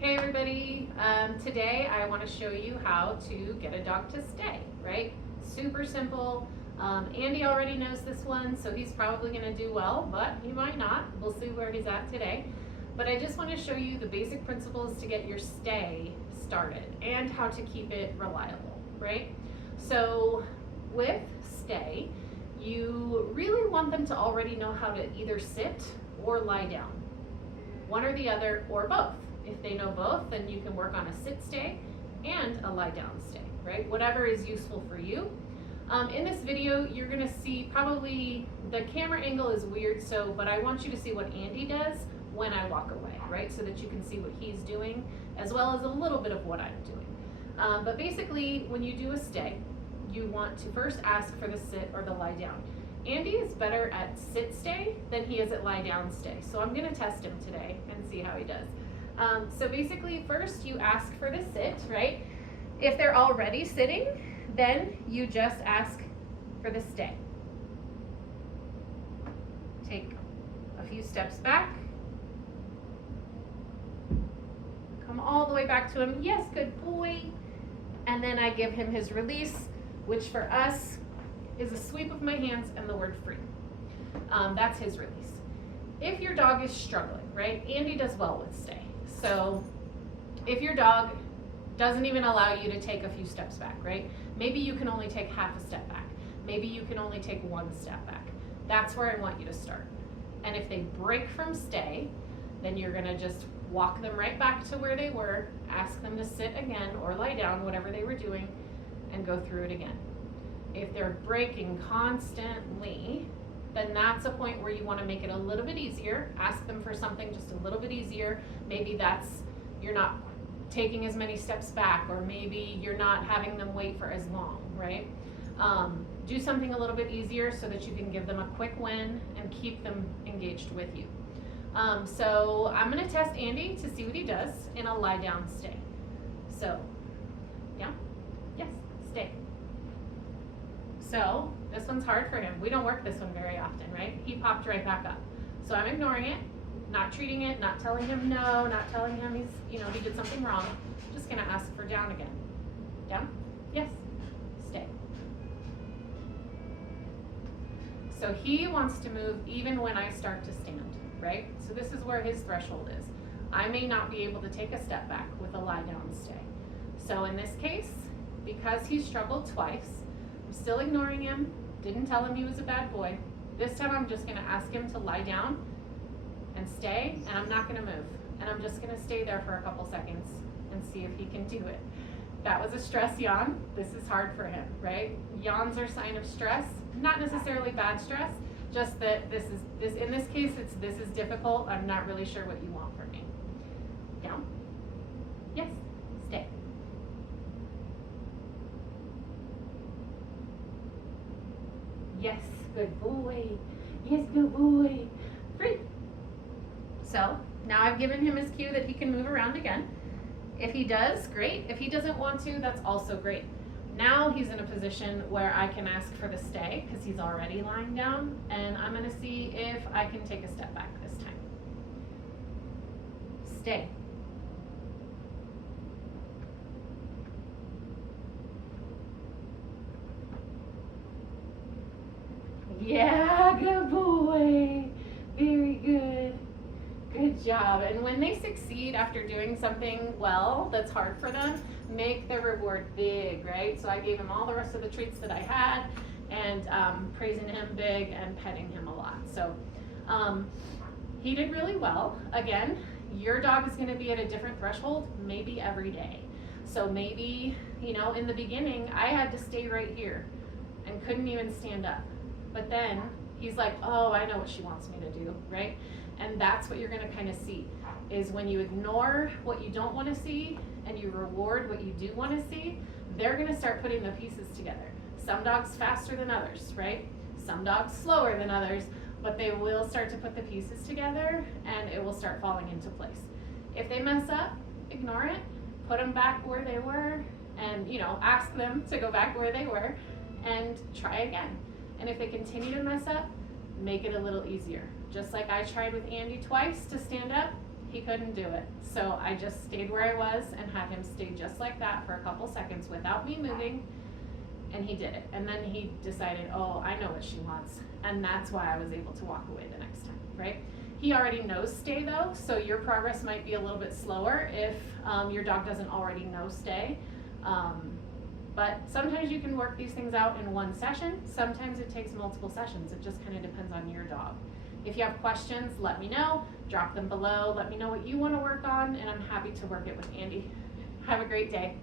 Hey everybody, today I want to show you how to get a dog to stay, right? Super simple. Andy already knows this one, so he's probably going to do well, but he might not. We'll see where he's at today. But I just want to show you the basic principles to get your stay started and how to keep it reliable, right? So with stay, you really want them to already know how to either sit or lie down. One or the other, or both. If they know both, then you can work on a sit stay and a lie down stay, right? Whatever is useful for you. In this video, you're gonna see probably, the camera angle is weird, but I want you to see what Andy does when I walk away, right? So that you can see what he's doing, as well as a little bit of what I'm doing. But basically, when you do a stay, you want to first ask for the sit or the lie down. Andy is better at sit stay than he is at lie down stay. So I'm gonna test him today and see how he does. So basically first you ask for the sit, right? If they're already sitting, then you just ask for the stay. Take a few steps back. Come all the way back to him. Yes, good boy. And then I give him his release, which for us is a sweep of my hands and the word free. That's his release. If your dog is struggling, right? Andy does well with stay. So if your dog doesn't even allow you to take a few steps back, right? Maybe you can only take half a step back. Maybe you can only take one step back. That's where I want you to start. And if they break from stay, then you're gonna just walk them right back to where they were, ask them to sit again or lie down, whatever they were doing, and go through it again. If they're breaking constantly, then that's a point where you want to make it a little bit easier. Ask them for something just a little bit easier. Maybe that's you're not taking as many steps back, or maybe you're not having them wait for as long, right? Do something a little bit easier so that you can give them a quick win and keep them engaged with you. So I'm going to test Andy to see what he does in a lie down stay. So, down, yes, stay. So this one's hard for him. We don't work this one very often, right? He popped right back up. So I'm ignoring it, not treating it, not telling him no, not telling him he did something wrong. Just gonna ask for down again. Down, yes, stay. So he wants to move even when I start to stand, right? So this is where his threshold is. I may not be able to take a step back with a lie down stay. So in this case, because he struggled twice, I'm still ignoring him, didn't tell him he was a bad boy. This time I'm just gonna ask him to lie down and stay, and I'm not gonna move. And I'm just gonna stay there for a couple seconds and see if he can do it. That was a stress yawn. This is hard for him, right? Yawns are a sign of stress, not necessarily bad stress, just that in this case, this is difficult. I'm not really sure what you want from me. Down, yes, stay. Yes, good boy. Yes, good boy. Free. So now I've given him his cue that he can move around again. If he does, great. If he doesn't want to, that's also great. Now he's in a position where I can ask for the stay because he's already lying down, and I'm gonna see if I can take a step back this time. Stay. Yeah, good boy. Very good. Good job. And when they succeed after doing something well that's hard for them, make their reward big, right? So I gave him all the rest of the treats that I had, and praising him big and petting him a lot. So he did really well. Again, your dog is going to be at a different threshold maybe every day. So maybe, in the beginning, I had to stay right here and couldn't even stand up. But then he's like, oh, I know what she wants me to do, right? And that's what you're gonna kind of see, is when you ignore what you don't wanna see and you reward what you do wanna see, they're gonna start putting the pieces together. Some dogs faster than others, right? Some dogs slower than others, but they will start to put the pieces together and it will start falling into place. If they mess up, ignore it, put them back where they were, and ask them to go back where they were and try again. And if they continue to mess up, make it a little easier. Just like I tried with Andy twice to stand up, he couldn't do it. So I just stayed where I was and had him stay just like that for a couple seconds without me moving, and he did it. And then he decided, oh, I know what she wants, and that's why I was able to walk away the next time, right? He already knows stay though, so your progress might be a little bit slower if your dog doesn't already know stay. But sometimes you can work these things out in one session. Sometimes it takes multiple sessions. It just kind of depends on your dog. If you have questions, let me know. Drop them below. Let me know what you want to work on, and I'm happy to work it with Andy. Have a great day.